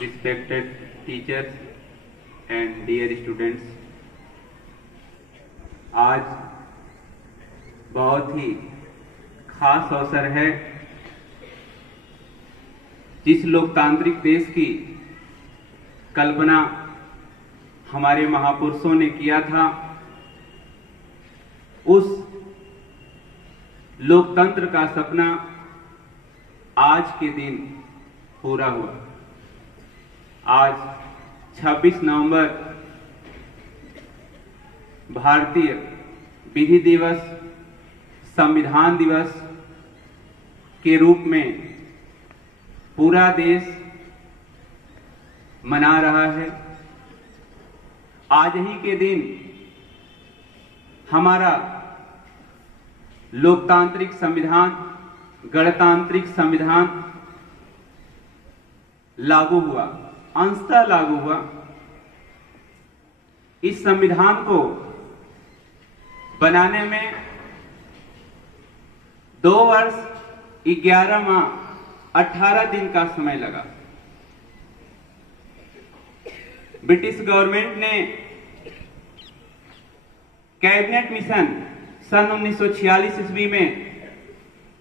respected teachers and dear students, आज बहुत ही खास अवसर है। जिस लोकतांत्रिक देश की कल्पना हमारे महापुरुषों ने किया था, उस लोकतंत्र का सपना आज के दिन पूरा हुआ। आज 26 नवंबर भारतीय विधि दिवस, संविधान दिवस के रूप में पूरा देश मना रहा है। आज ही के दिन हमारा लोकतांत्रिक संविधान, गणतांत्रिक संविधान लागू हुआ, अंशतः लागू हुआ। इस संविधान को बनाने में 2 वर्ष 11 माह 18 दिन का समय लगा। ब्रिटिश गवर्नमेंट ने कैबिनेट मिशन सन 1946 ईस्वी में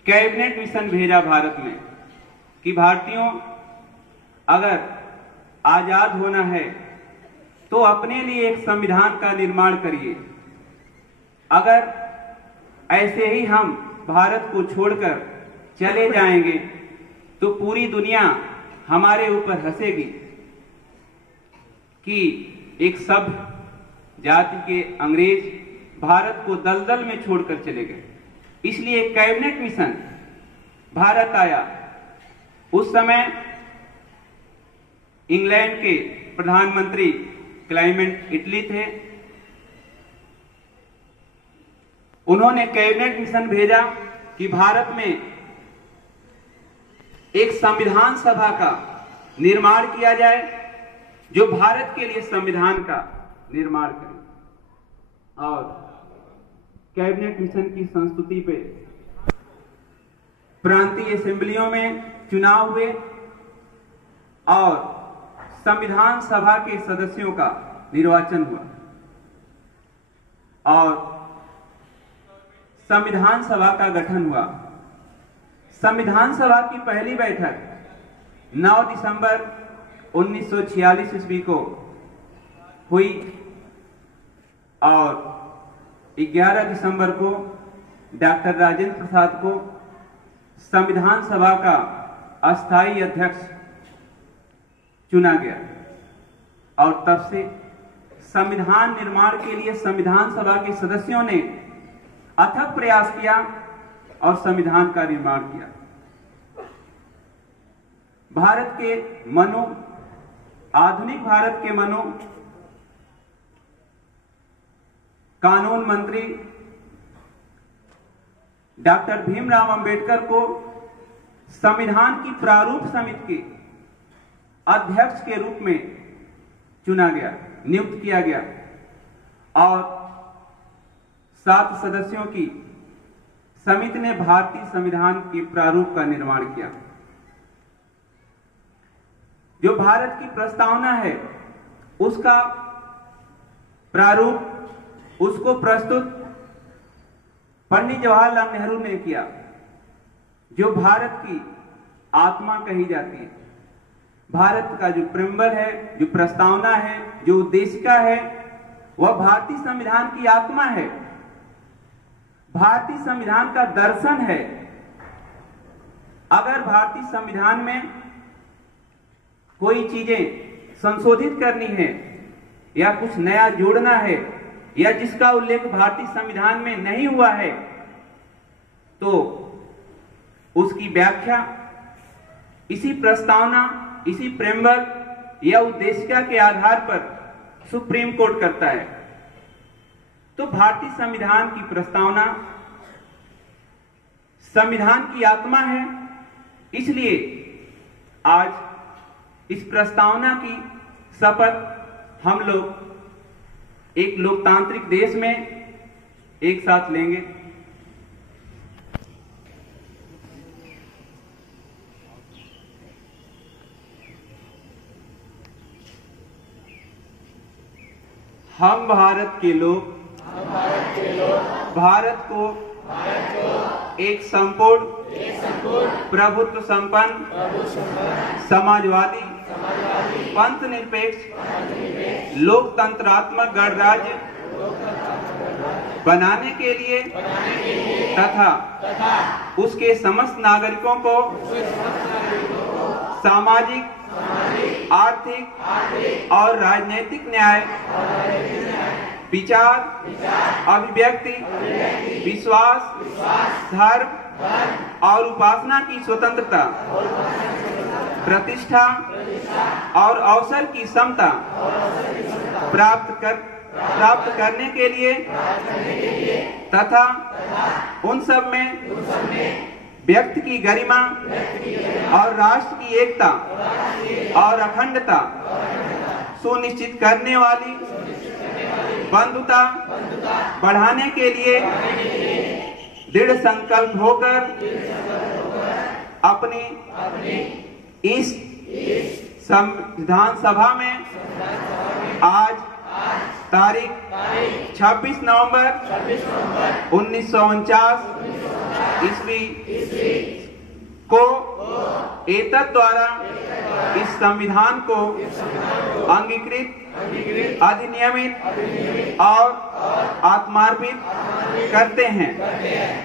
कैबिनेट मिशन भेजा भारत में कि भारतीयों, अगर आजाद होना है तो अपने लिए एक संविधान का निर्माण करिए। अगर ऐसे ही हम भारत को छोड़कर चले जाएंगे तो पूरी दुनिया हमारे ऊपर हंसेगी कि एक सभ्य जाति के अंग्रेज भारत को दलदल में छोड़कर चले गए। इसलिए कैबिनेट मिशन भारत आया। उस समय इंग्लैंड के प्रधानमंत्री क्लेमेंट इटली थे। उन्होंने कैबिनेट मिशन भेजा कि भारत में एक संविधान सभा का निर्माण किया जाए जो भारत के लिए संविधान का निर्माण करे। और कैबिनेट मिशन की संस्तुति पे प्रांतीय असेंबलियों में चुनाव हुए और संविधान सभा के सदस्यों का निर्वाचन हुआ और संविधान सभा का गठन हुआ। संविधान सभा की पहली बैठक 9 दिसंबर 1946 ईस्वी को हुई और 11 दिसंबर को डॉक्टर राजेंद्र प्रसाद को संविधान सभा का अस्थायी अध्यक्ष चुना गया और तब से संविधान निर्माण के लिए संविधान सभा के सदस्यों ने अथक प्रयास किया और संविधान का निर्माण किया। भारत के मनु, आधुनिक भारत के मनु, कानून मंत्री डॉक्टर भीमराव अंबेडकर को संविधान की प्रारूप समिति के अध्यक्ष के रूप में चुना गया, नियुक्त किया गया और 7 सदस्यों की समिति ने भारतीय संविधान के प्रारूप का निर्माण किया। जो भारत की प्रस्तावना है उसका प्रारूप, उसको प्रस्तुत पंडित जवाहरलाल नेहरू ने किया। जो भारत की आत्मा कही जाती है, भारत का जो प्रेम्बल है, जो प्रस्तावना है, जो उद्देशिका है, वह भारतीय संविधान की आत्मा है, भारतीय संविधान का दर्शन है। अगर भारतीय संविधान में कोई चीजें संशोधित करनी है या कुछ नया जोड़ना है या जिसका उल्लेख भारतीय संविधान में नहीं हुआ है तो उसकी व्याख्या इसी प्रस्तावना, इसी प्रेम्बल या उद्देशिका के आधार पर सुप्रीम कोर्ट करता है। तो भारतीय संविधान की प्रस्तावना संविधान की आत्मा है। इसलिए आज इस प्रस्तावना की शपथ हम लोग एक लोकतांत्रिक देश में एक साथ लेंगे। हम भारत के लोग भारत को एक संपूर्ण प्रभुत्व संपन्न समाजवादी पंथ निरपेक्ष लोकतंत्रात्मक गणराज्य बनाने के लिए तथा उसके समस्त नागरिकों को सामाजिक आर्थिक और राजनीतिक न्याय विचार अभिव्यक्ति विश्वास धर्म और उपासना की स्वतंत्रता प्रतिष्ठा और अवसर की समता प्राप्त करने के लिए तथा उन सब में व्यक्ति की गरिमा और राष्ट्र की एकता और अखंडता सुनिश्चित करने वाली बंधुता बढ़ाने के लिए दृढ़ संकल्प होकर अपनी इस संविधान सभा में आज तारीख 26 नवंबर 1949 ईस्वी को एतद द्वारा इस संविधान को अंगीकृत अधिनियमित और आत्मार्पित करते हैं।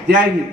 जय हिंद।